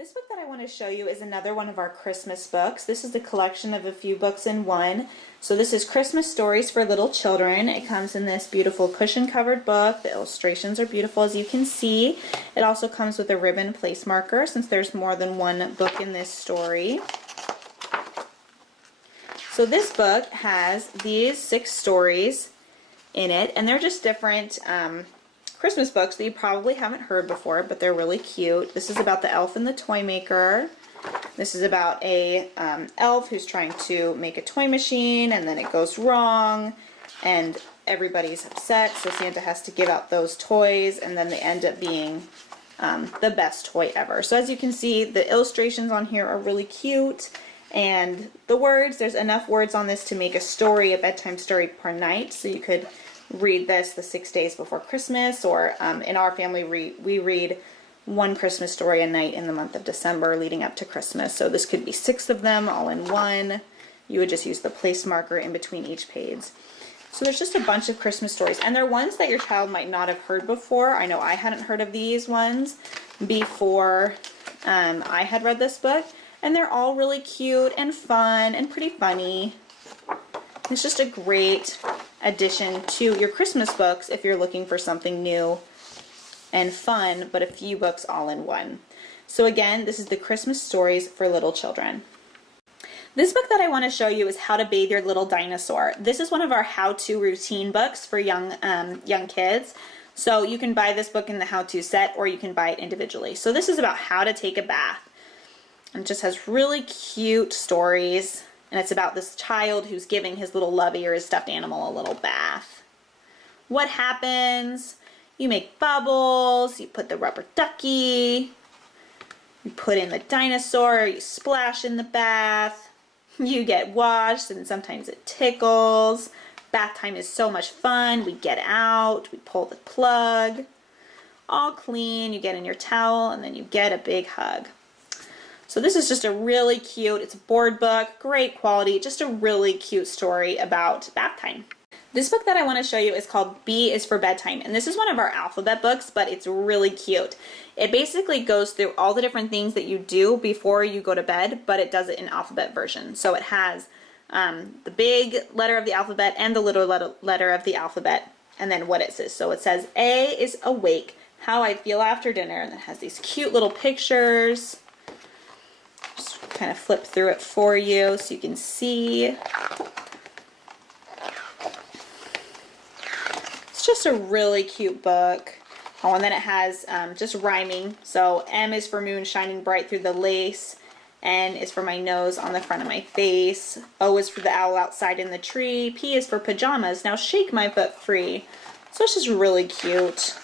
This book that I want to show you is another one of our Christmas books. This is a collection of a few books in one. So this is Christmas Stories for Little Children. It comes in this beautiful cushion-covered book. The illustrations are beautiful, as you can see. It also comes with a ribbon place marker, since there's more than one book in this story. So this book has these 6 stories in it, and they're just different Christmas books that you probably haven't heard before, but they're really cute. This is about the elf and the toy maker. This is about a elf who's trying to make a toy machine, and then it goes wrong, and everybody's upset, so Santa has to give out those toys, and then they end up being the best toy ever. So as you can see, the illustrations on here are really cute, and the words, there's enough words on this to make a story, a bedtime story per night, so you could read this the 6 days before Christmas, or in our family we read one Christmas story a night in the month of December leading up to Christmas. So this could be 6 of them all in one. You would just use the place marker in between each page. So there's just a bunch of Christmas stories, and they're ones that your child might not have heard before. I know I hadn't heard of these ones before I had read this book, and they're all really cute and fun and pretty funny. It's just a great addition to your Christmas books if you're looking for something new and fun, but a few books all in one. So again, this is the Christmas Stories for Little Children. This book that I want to show you is How to Bathe Your Little Dinosaur. This is one of our how-to routine books for young kids. So you can buy this book in the how-to set, or you can buy it individually. So this is about how to take a bath. And it just has really cute stories. And it's about this child who's giving his little lovey, or his stuffed animal, a little bath. What happens? You make bubbles, you put the rubber ducky, you put in the dinosaur, you splash in the bath, you get washed, and sometimes it tickles. Bath time is so much fun. We get out, we pull the plug, all clean, you get in your towel, and then you get a big hug. So this is just a really cute, it's a board book, great quality, just a really cute story about bath time. This book that I want to show you is called B is for Bedtime, and this is one of our alphabet books, but it's really cute. It basically goes through all the different things that you do before you go to bed, but it does it in alphabet version. So it has the big letter of the alphabet and the little letter of the alphabet, and then what it says. So it says A is awake, how I feel after dinner, and it has these cute little pictures. Kind of flip through it for you so you can see. It's just a really cute book. Oh, and then it has just rhyming. So M is for moon shining bright through the lace. N is for my nose on the front of my face. O is for the owl outside in the tree. P is for pajamas. Now shake my butt free. So it's just really cute.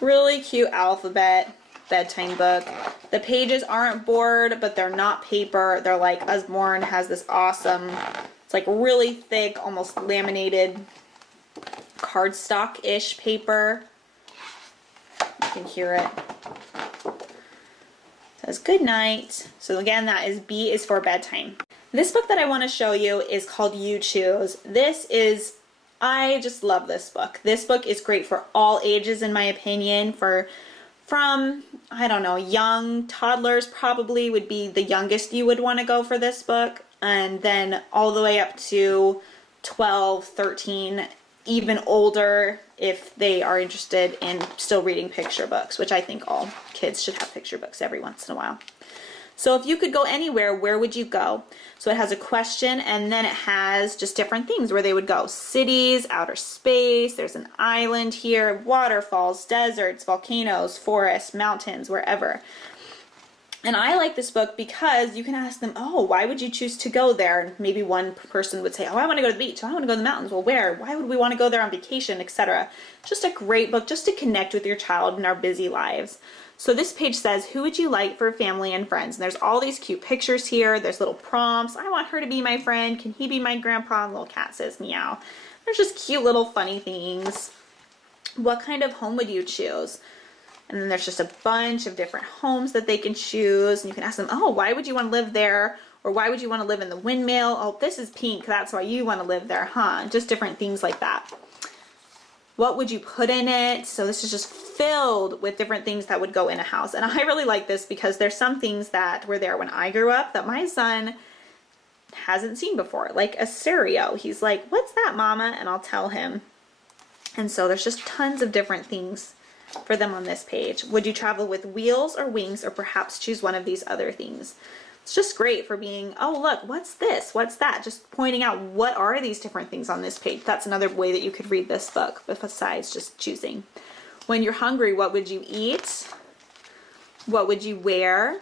Really cute alphabet bedtime book. The pages aren't board, but they're not paper. They're like, Usborne has this awesome, it's like really thick, almost laminated cardstock-ish paper. You can hear it. It says good night. So again, that is B is for bedtime. This book that I want to show you is called You Choose. I just love this book. This book is great for all ages, in my opinion. From, I don't know, young toddlers probably would be the youngest you would want to go for this book, and then all the way up to 12, 13, even older if they are interested in still reading picture books, which I think all kids should have picture books every once in a while. So if you could go anywhere, where would you go? So it has a question, and then it has just different things where they would go. Cities, outer space, there's an island here, waterfalls, deserts, volcanoes, forests, mountains, wherever. And I like this book because you can ask them, oh, why would you choose to go there? And maybe one person would say, oh, I want to go to the beach. Oh, I want to go to the mountains. Well, where? Why would we want to go there on vacation, etc.? Just a great book just to connect with your child in our busy lives. So this page says, who would you like for family and friends? And there's all these cute pictures here. There's little prompts. I want her to be my friend. Can he be my grandpa? And little cat says meow. There's just cute little funny things. What kind of home would you choose? And then there's just a bunch of different homes that they can choose. And you can ask them, oh, why would you want to live there? Or why would you want to live in the windmill? Oh, this is pink. That's why you want to live there, huh? Just different things like that. what would you put in it? So this is just filled with different things that would go in a house. And I really like this because there's some things that were there when I grew up that my son hasn't seen before, like a stereo. He's like, what's that, Mama? And I'll tell him. And so there's just tons of different things for them on this page. Would you travel with wheels or wings, or perhaps choose one of these other things? It's just great for being, oh look, what's this? What's that? Just pointing out what are these different things on this page. That's another way that you could read this book, besides just choosing. When you're hungry, what would you eat? What would you wear?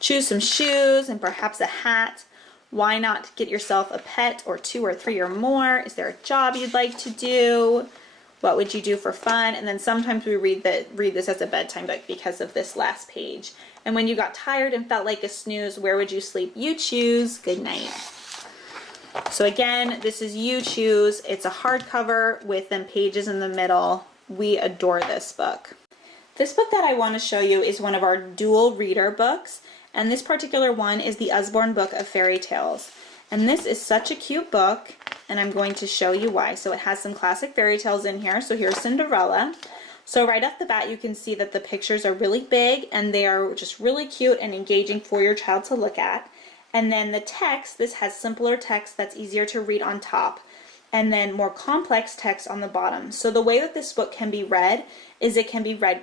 Choose some shoes and perhaps a hat. Why not get yourself a pet, or 2 or 3 or more? Is there a job you'd like to do? What would you do for fun? And then sometimes we read this as a bedtime book because of this last page. And when you got tired and felt like a snooze, where would you sleep? You choose. Good night. So again, this is You Choose. It's a hardcover with them pages in the middle. We adore this book. This book that I want to show you is one of our dual reader books. And this particular one is the Usborne Book of Fairy Tales. And this is such a cute book, and I'm going to show you why. So it has some classic fairy tales in here. So here's Cinderella. So right off the bat, you can see that the pictures are really big, and they are just really cute and engaging for your child to look at. And then the text, this has simpler text that's easier to read on top, and then more complex text on the bottom. So the way that this book can be read is it can be read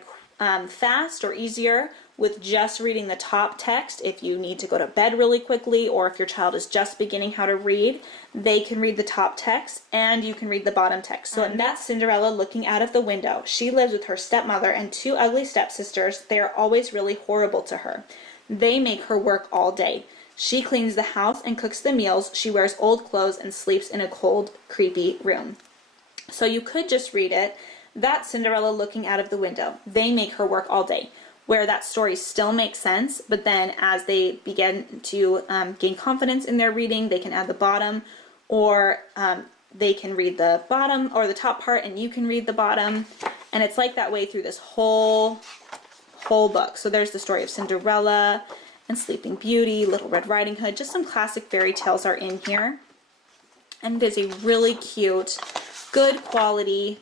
fast or easier with just reading the top text. If you need to go to bed really quickly, or if your child is just beginning how to read, they can read the top text and you can read the bottom text. So that's Cinderella looking out of the window. She lives with her stepmother and 2 ugly stepsisters. They are always really horrible to her. They make her work all day. She cleans the house and cooks the meals. She wears old clothes and sleeps in a cold, creepy room. So you could just read it, that's Cinderella looking out of the window. They make her work all day. Where that story still makes sense, but then as they begin to gain confidence in their reading, they can add the bottom, or they can read the bottom or the top part and you can read the bottom. And it's like that way through this whole book. So there's the story of Cinderella and Sleeping Beauty, Little Red Riding Hood. Just some classic fairy tales are in here. And it is a really cute, good quality,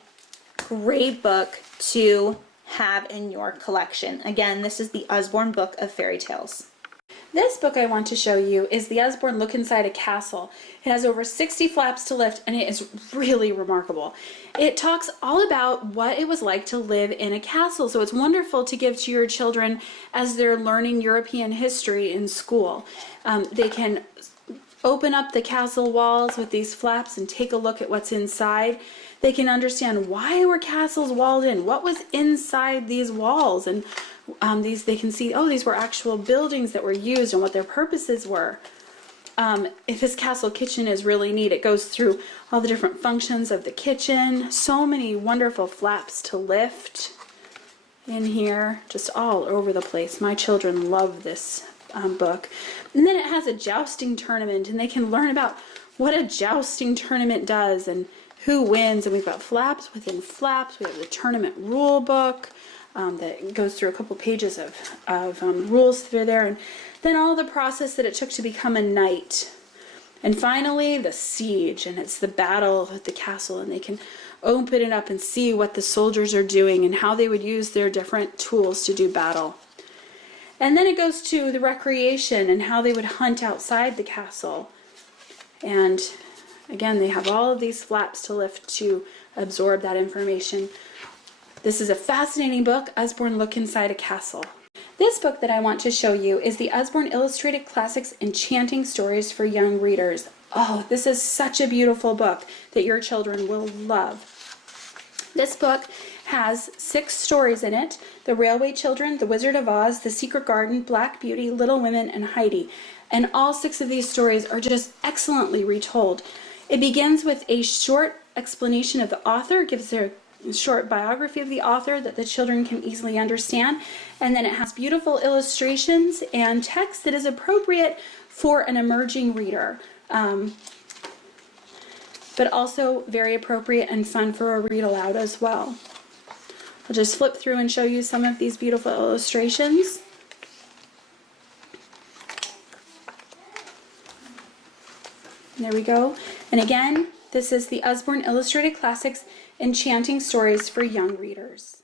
great book to have in your collection. Again, this is the Usborne Book of Fairy Tales. This book I want to show you is the Usborne Look Inside a Castle. It has over 60 flaps to lift, and it is really remarkable. It talks all about what it was like to live in a castle, so it's wonderful to give to your children as they're learning European history in school. They can open up the castle walls with these flaps and take a look at what's inside. They can understand why were castles walled in, what was inside these walls, and they can see, oh, these were actual buildings that were used and what their purposes were. If this castle kitchen is really neat, it goes through all the different functions of the kitchen. So many wonderful flaps to lift in here, just all over the place. My children love this book. And then it has a jousting tournament, and they can learn about what a jousting tournament does and who wins. And we've got flaps within flaps. We have the tournament rule book that goes through a couple pages of rules that are there, and then all the process that it took to become a knight. And finally, the siege, and it's the battle at the castle, and they can open it up and see what the soldiers are doing and how they would use their different tools to do battle. And then it goes to the recreation and how they would hunt outside the castle. And again, they have all of these flaps to lift to absorb that information. This is a fascinating book, Usborne Look Inside a Castle. This book that I want to show you is the Usborne Illustrated Classics Enchanting Stories for Young Readers. Oh, this is such a beautiful book that your children will love. This book has 6 stories in it: The Railway Children, The Wizard of Oz, The Secret Garden, Black Beauty, Little Women, and Heidi. And all 6 of these stories are just excellently retold. It begins with a short explanation of the author, gives a short biography of the author that the children can easily understand, and then it has beautiful illustrations and text that is appropriate for an emerging reader, but also very appropriate and fun for a read aloud as well. I'll just flip through and show you some of these beautiful illustrations. There we go. And again, This is the Usborne Illustrated Classics Enchanting Stories for Young Readers.